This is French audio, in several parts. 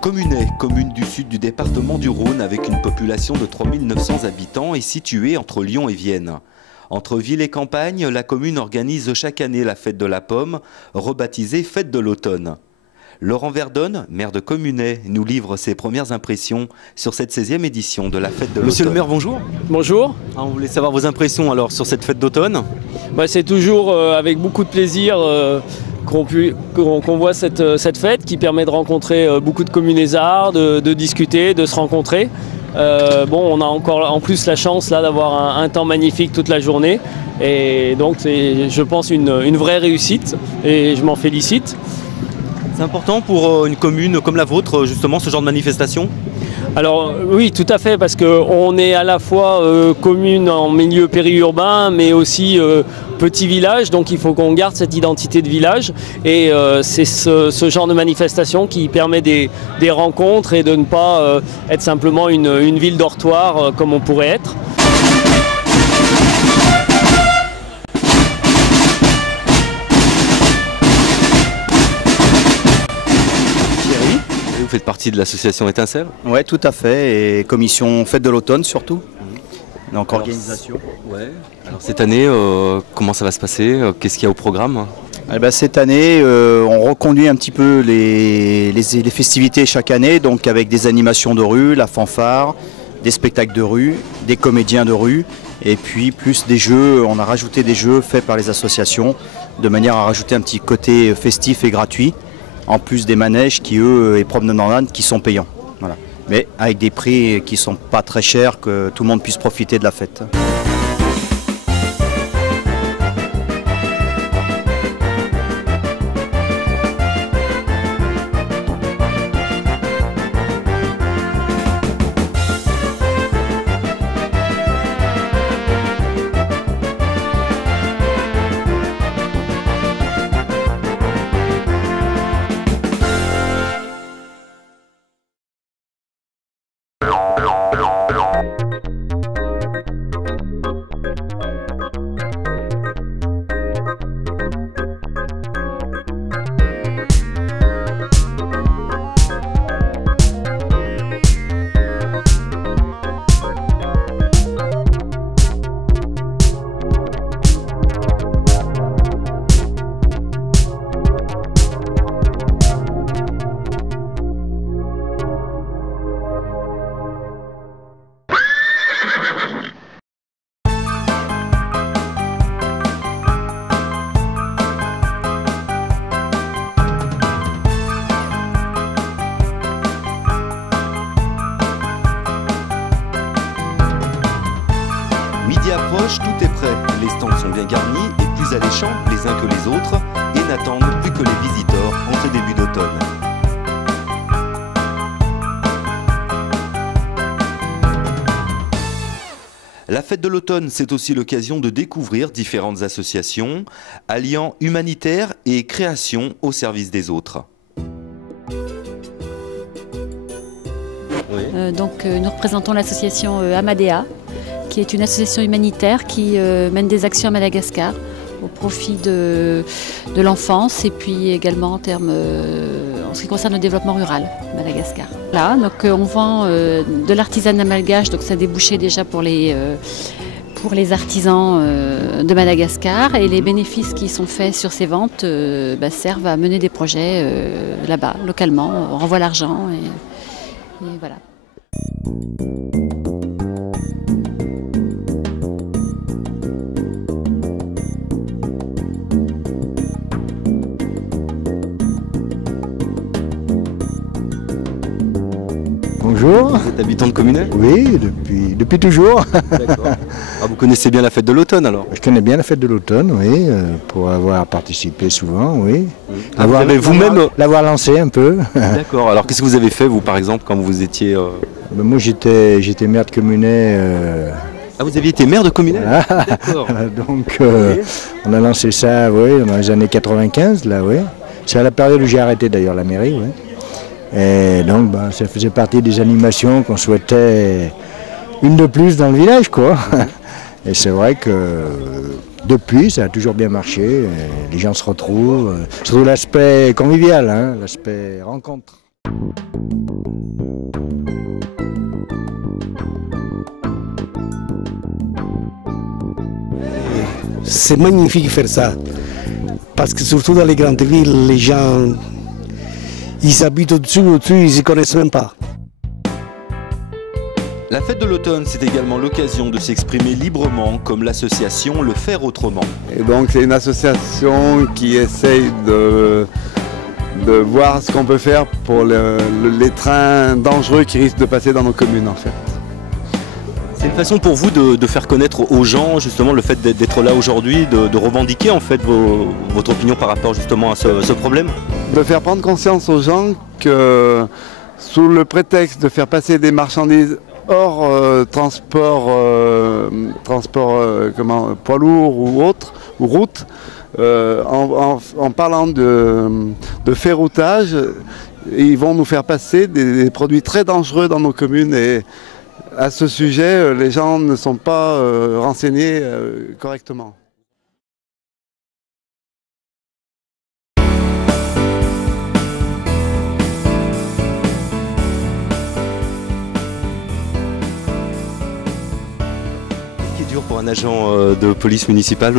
Communet, commune du sud du département du Rhône avec une population de 3900 habitants et située entre Lyon et Vienne. Entre ville et campagne, la commune organise chaque année la fête de la pomme, rebaptisée Fête de l'automne. Laurent Verdonne, maire de Communet, nous livre ses premières impressions sur cette 16e édition de la fête de l'automne. Monsieur le maire, bonjour. Bonjour. On voulait savoir vos impressions alors sur cette fête d'automne. C'est toujours avec beaucoup de plaisir qu'on voit cette fête qui permet de rencontrer beaucoup de communaisards, de discuter, de se rencontrer. On a encore en plus la chance là d'avoir un temps magnifique toute la journée et donc c'est, je pense, une vraie réussite et je m'en félicite. C'est important pour une commune comme la vôtre, justement, ce genre de manifestation ? Alors oui, tout à fait, parce qu'on est à la fois commune en milieu périurbain, mais aussi petit village, donc il faut qu'on garde cette identité de village. Et c'est ce genre de manifestation qui permet des rencontres et de ne pas être simplement une ville dortoir comme on pourrait être. Vous faites partie de l'association Étincelle ? Oui, tout à fait, et commission fête de l'automne surtout. Donc alors, organisation. Ouais. Alors cette année, comment ça va se passer ? Qu'est-ce qu'il y a au programme ? Cette année, on reconduit un petit peu les festivités chaque année, donc avec des animations de rue, la fanfare, des spectacles de rue, des comédiens de rue, et puis plus des jeux. On a rajouté des jeux faits par les associations, de manière à rajouter un petit côté festif et gratuit. En plus des manèges qui, eux, et promenades en âne qui sont payants. Voilà. Mais avec des prix qui ne sont pas très chers, que tout le monde puisse profiter de la fête. Midi approche, tout est prêt. Les stands sont bien garnis et plus alléchants les uns que les autres et n'attendent plus que les visiteurs en ce début d'automne. La fête de l'automne, c'est aussi l'occasion de découvrir différentes associations alliant humanitaire et création au service des autres. Nous représentons l'association Amadea, qui est une association humanitaire qui mène des actions à Madagascar au profit de l'enfance et puis également en ce qui concerne le développement rural de Madagascar. Là, on vend de l'artisanat malgache, donc ça a débouché déjà pour les artisans de Madagascar, et les bénéfices qui sont faits sur ces ventes servent à mener des projets là-bas, localement. On renvoie l'argent et voilà. Bonjour. Vous êtes habitant de Communet ? Oui, depuis toujours. D'accord. Vous connaissez bien la fête de l'automne alors ? Je connais bien la fête de l'automne, oui, pour avoir participé souvent, oui. L'avoir lancé un peu. D'accord. Alors qu'est-ce que vous avez fait vous par exemple quand vous étiez... Moi j'étais maire de Communet. Ah, vous aviez été maire de Communet ? D'accord. Donc on a lancé ça, oui, dans les années 95, là, oui. C'est à la période où j'ai arrêté d'ailleurs la mairie, oui. Et donc ça faisait partie des animations qu'on souhaitait une de plus dans le village, quoi. Et c'est vrai que depuis, ça a toujours bien marché. Les gens se retrouvent. Surtout l'aspect convivial, hein, l'aspect rencontre. C'est magnifique de faire ça, parce que surtout dans les grandes villes, les gens, ils habitent au-dessus, ils ne se connaissent même pas. La fête de l'automne, c'est également l'occasion de s'exprimer librement, comme l'association Le Faire Autrement. Et donc c'est une association qui essaye de voir ce qu'on peut faire pour les trains dangereux qui risquent de passer dans nos communes en fait. C'est une façon pour vous de faire connaître aux gens justement le fait d'être là aujourd'hui, de revendiquer en fait votre opinion par rapport justement à ce problème. De faire prendre conscience aux gens que sous le prétexte de faire passer des marchandises hors poids lourd ou autre, ou route, en parlant de ferroutage, ils vont nous faire passer des produits très dangereux dans nos communes et à ce sujet, les gens ne sont pas renseignés correctement. Dur pour un agent de police municipale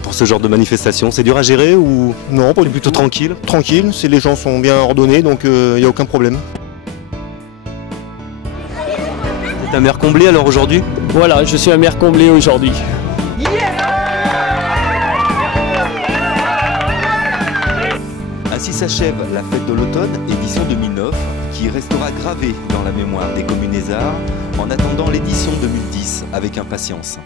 pour ce genre de manifestation? C'est dur à gérer ou non, pas du plutôt tout. Tranquille? Tranquille, les gens sont bien ordonnés, donc il n'y a aucun problème. C'est un maire comblé alors aujourd'hui? Voilà, je suis un maire comblé aujourd'hui. Ainsi s'achève la fête de l'automne, édition 2009, qui restera gravée dans la mémoire des communézards en attendant l'édition 2010 avec impatience.